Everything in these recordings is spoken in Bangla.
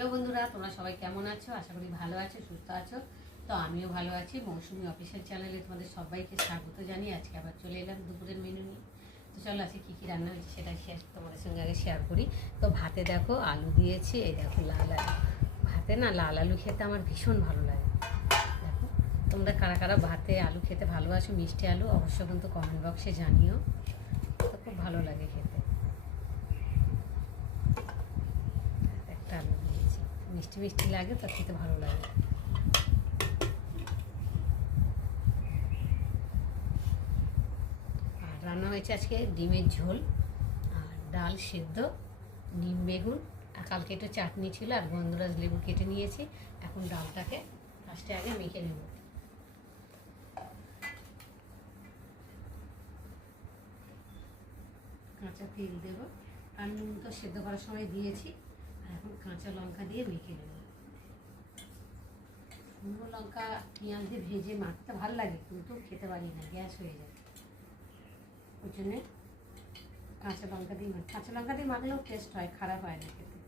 হ্যালো বন্ধুরা, তোমরা সবাই কেমন আছো? আশা করি ভালো আছো, সুস্থ আছো। তো আমিও ভালো আছি। মৌসুমি অফিসিয়াল চ্যানেলে তোমাদের সবাইকে স্বাগত জানিয়ে আজকে আবার চলে এলাম দুপুরের মেনু নিয়ে। তো চলো আজকে কী কী রান্না হয়েছে সেটা তোমাদের সঙ্গে আগে শেয়ার করি। তো ভাতে দেখো আলু দিয়েছি, এই দেখো লাল আলু। ভাতে না লাল আলু খেতে আমার ভীষণ ভালো লাগে। দেখো তোমরা কারা কারা ভাতে আলু খেতে ভালোবাসো, মিষ্টি আলু, অবশ্য কিন্তু কমেন্ট বক্সে জানিও। তো খুব ভালো লাগে খেতে। একটা আলু দিয়েছি, মিষ্টি মিষ্টি লাগে তো খেতে ভালো লাগে। আর রান্না হয়েছে আজকে ডিমের ঝোল আর ডাল সেদ্ধ, নিম বেগুন, আর কালকে একটু চাটনি ছিল আর গন্ধরাজ লেবু কেটে নিয়েছি। এখন ডালটাকে ফার্স্টে আগে মেখে নেব। কাঁচা তেল দেবো আর নুন তো সেদ্ধ করার সময় দিয়েছি। আর এখন কাঁচা লঙ্কা দিয়ে মেখে নেব। শুকনো লঙ্কা পেঁয়াজ দিয়ে ভেজে মাখতে ভালো লাগে, কিন্তু খেতে পারি না, গ্যাস হয়ে যায়। ওই জন্যে কাঁচা লঙ্কা দিয়ে মাখলেও টেস্ট হয়, খারাপ হয় না খেতে।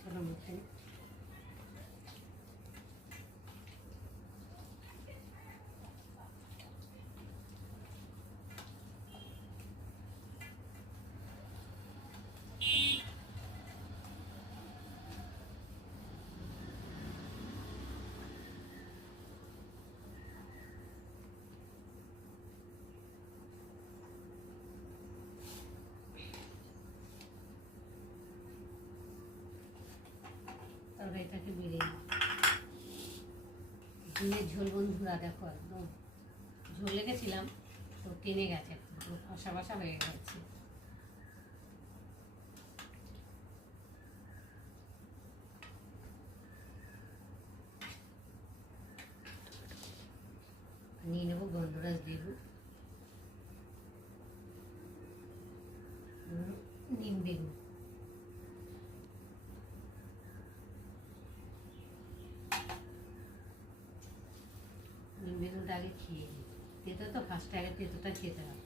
চলো মুখে তরকারিটাকে বেড়ে ডিমের ঝোল বন্ধুরা দেখো একদম ঝোল লেগেছিলাম তো টেনে গেছে, একটু কষা কষা হয়ে গেছে। নিয়ে নেবো গন্ধরাজ লেবু, নিম বেগুন। নিম বেগুনটা আগে খেয়ে নিই। তেতো তো ফার্স্টে আগে তেতোটা খেতে হবে।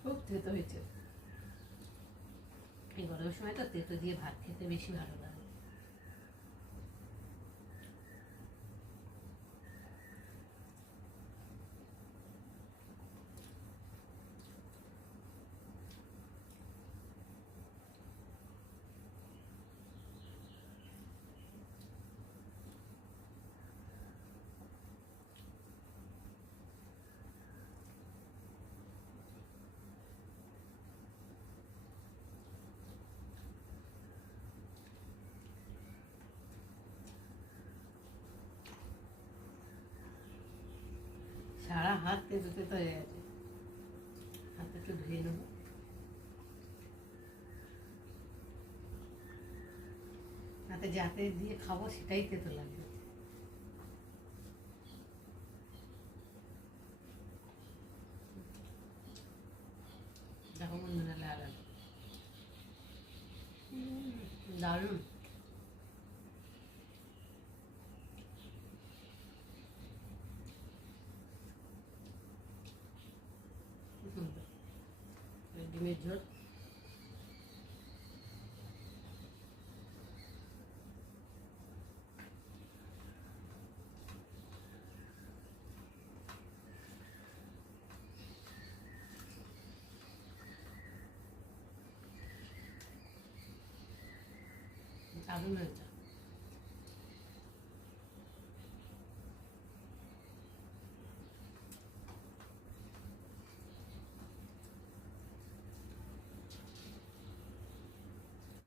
খুব তেতো হয়েছে। এই গরমের সময় তো তেতো দিয়ে ভাত খেতে বেশি ভালো লাগে। সারা হাত তেতো তেতো হয়ে গেছে, হাতটা একটু ধুয়ে নেবো। হাতে যাতে দিয়ে খাবো সেটাই তেতো লাগবে। দেখো বন্ধুরা লাল আলু দারুণ। ডিমের ঝোল দারুণ হয়েছে।